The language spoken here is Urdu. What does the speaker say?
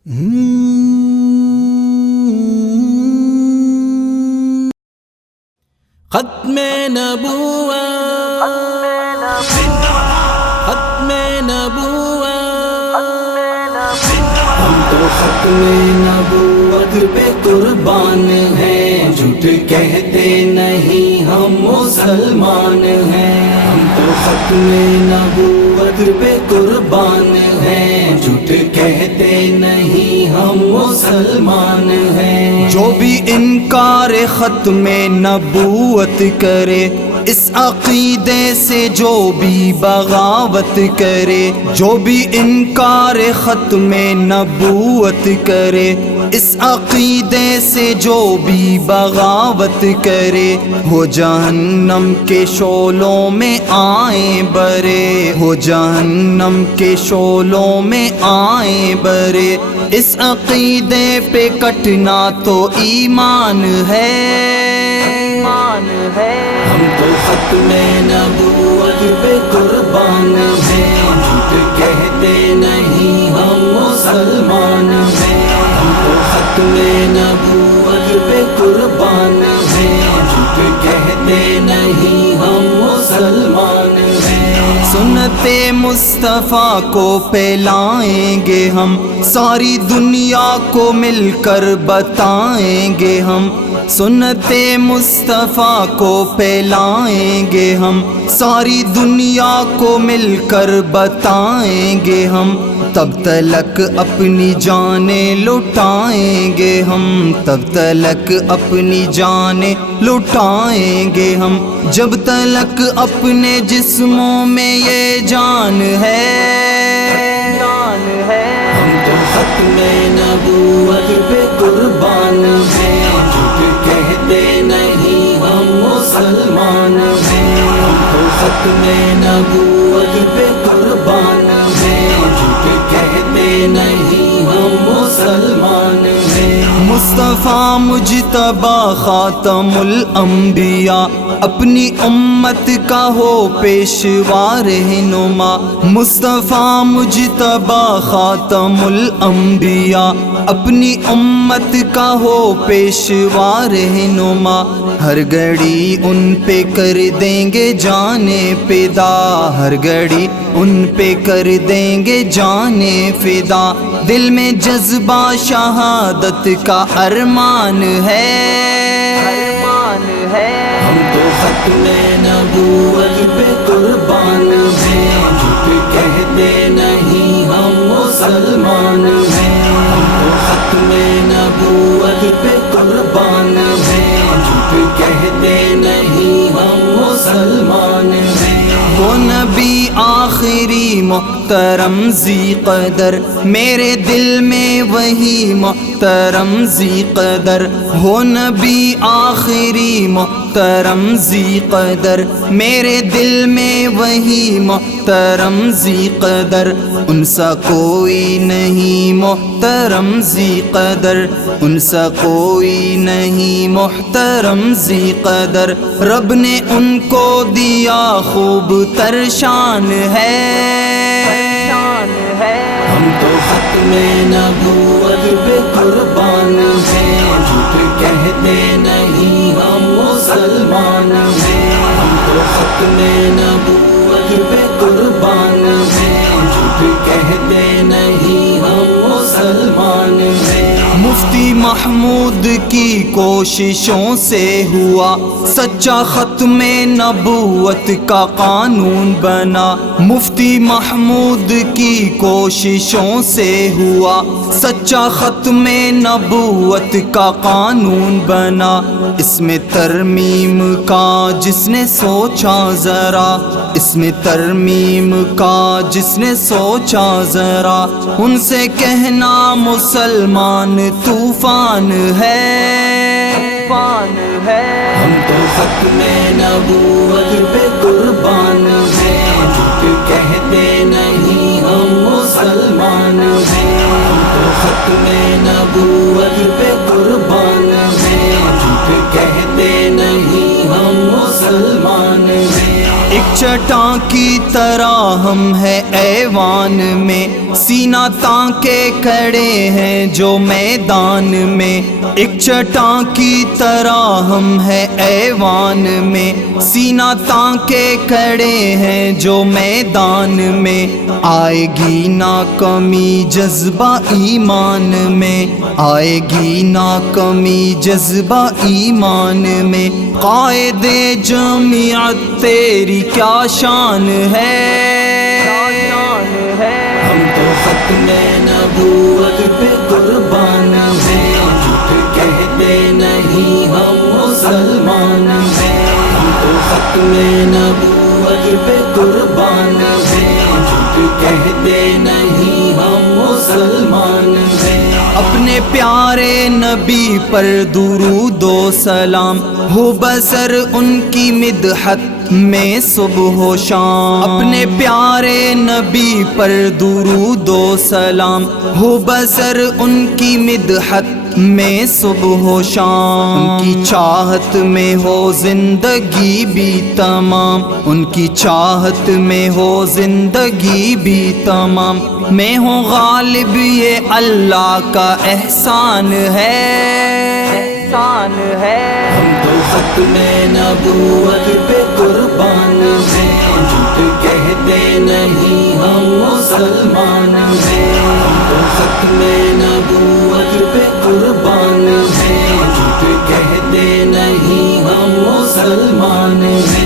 ختم نبوت، ختم نبوت، ہم تو ختم نبوت پہ قربان ہیں، جھوٹ کہتے نہیں ہم مسلمان ہیں۔ ہم تو ختم نبوت پہ قربان ہیں، جھوٹ کہتے نہیں ہم مسلمان ہیں۔ جو بھی انکار ختم نبوت کرے، اس عقیدے سے جو بھی بغاوت کرے، جو بھی انکار ختم نبوت کرے، اس عقیدے سے جو بھی بغاوت کرے، ہو جہنم کے شعلوں میں آئیں برے، ہو جہنم کے شعلوں میں آئیں برے۔ اس عقیدے پہ کٹنا تو ایمان ہے، ایمان ہے۔ ہم تو ختم نبوت پہ قربان ہیں، جھوٹ کہتے نہیں ہم مسلمان ہیں۔ ہم تو ختم نبوت پہ قربان ہیں، جھوٹ کہتے نہیں ہم مسلمان ہیں۔ سنت مصطفیٰ کو پھیلائیں گے ہم، ساری دنیا کو مل کر بتائیں گے ہم۔ سنت مصطفیٰ کو پھیلائیں گے ہم، ساری دنیا کو مل کر بتائیں گے ہم۔ تب تلک اپنی جانیں لٹائیں گے ہم، تب تلک اپنی جانیں لٹائیں گے ہم، جب تلک اپنے جسموں میں یہ جان ہے، جان ہے۔ ہم تو ختم نبوت پہ قربان ہیں، جھوٹ کہتے نہیں ہم مسلمان ہیں۔ ہم تو ختم نبوت پہ قربان ہیں، جھوٹ کہتے نہیں ہم مسلمان ہیں۔ مصطفیٰ مجتبی خاتم الانبیاء، اپنی امت کا ہو پیشوا رہنما۔ مصطفیٰ مجتبی خاتم الانبیاء، اپنی امت کا ہو پیشوا رہنما۔ ہر گھڑی ان پہ کر دیں گے جانیں فدا، ہر گھڑی ان پہ کر دیں گے جانیں فدا۔ دل میں جذبہ شہادت کا ارمان ہے، ارمان ہے۔ ہم تو ختم نبوت پہ قربان ہیں، جھوٹ کہتے نہیں ہم مسلمان ہیں۔ ہم تو ختم نبوت پہ قربان ہیں، جھوٹ کہتے نہیں ہم مسلمان ہیں۔ وہ نبی آخری محترم ذی قدر، میرے دل میں وہی محترم ذی قدر۔ وہ نبی آخری محترم ذی قدر، میرے دل میں وہی محترم ذی قدر۔ ان سا کوئی نہیں محترم ذی قدر، ان سا کوئی نہیں محترم ذی قدر۔ رب نے ان کو دیا خوب تر شان ہے، ہم تو ختم نبوت پہ قربان ہیں، جھوٹ کہتے نہیں ہم مسلمان ہیں۔ ہم تو ختم نبوت پہ قربان ہیں، جھوٹ کہتے نہیں ہم مسلمان ہیں۔ مفتی محمود کی کوششوں سے ہوا سچا ختم نبوت کا قانون بنا۔ مفتی محمود کی کوششوں سے ہوا سچا ختم نبوت کا قانون بنا۔ اس میں ترمیم کا جس نے سوچا ذرا، اس میں ترمیم کا جس نے سوچا ذرا، ان سے کہنا مسلمان طوفان ہے، طوفان ہے۔ ہم تو ختم نبوت پہ قربان ہیں، جھوٹ کہتے نہیں ہم مسلمان ہیں۔ ہم تو ختم نبوت پہ قربان ہیں، جھوٹ کہتے نہیں ہم مسلمان ہیں۔ ایک چٹان کی طرح ہم ہے ایوان میں، سینہ تانکے کھڑے ہیں جو میدان میں، ایک چٹان کی طرح ہم ہے ایوان میں، سینہ تانکے کھڑے ہیں جو میدان میں، آئے گی نا کمی جذبہ ایمان میں، آئے گی نا کمی جذبہ ایمان میں، قائد جمعیت تیری کیا شان ہے، ہم تو ختم نبوت پہ قربان ہیں، جھوٹ کہتے نہیں ہم مسلمان ہیں، ہم تو ختم نبوت پہ قربان ہیں، جھوٹ کہتے نہیں ہم مسلمان ہیں۔ اپنے پیارے نبی پر درود و سلام ہو بسر ان کی مدحت میں صبح و شام، اپنے پیارے نبی پر درود و سلام ہو بسر ان کی مدحت میں صبح و شام، ان کی چاہت میں ہو زندگی بھی تمام، ان کی چاہت میں ہو زندگی بھی تمام، میں ہوں غالب یہ اللہ کا احسان ہے، احسان ہے۔ ہم تو ختم نبوت پہ قربان ہیں، جھوٹ کہتے نہیں ہم مسلمان ہیں، ہم تو ختم نبوت پہ قربان ہیں، جھوٹ کہتے نہیں ہم مسلمان ہیں۔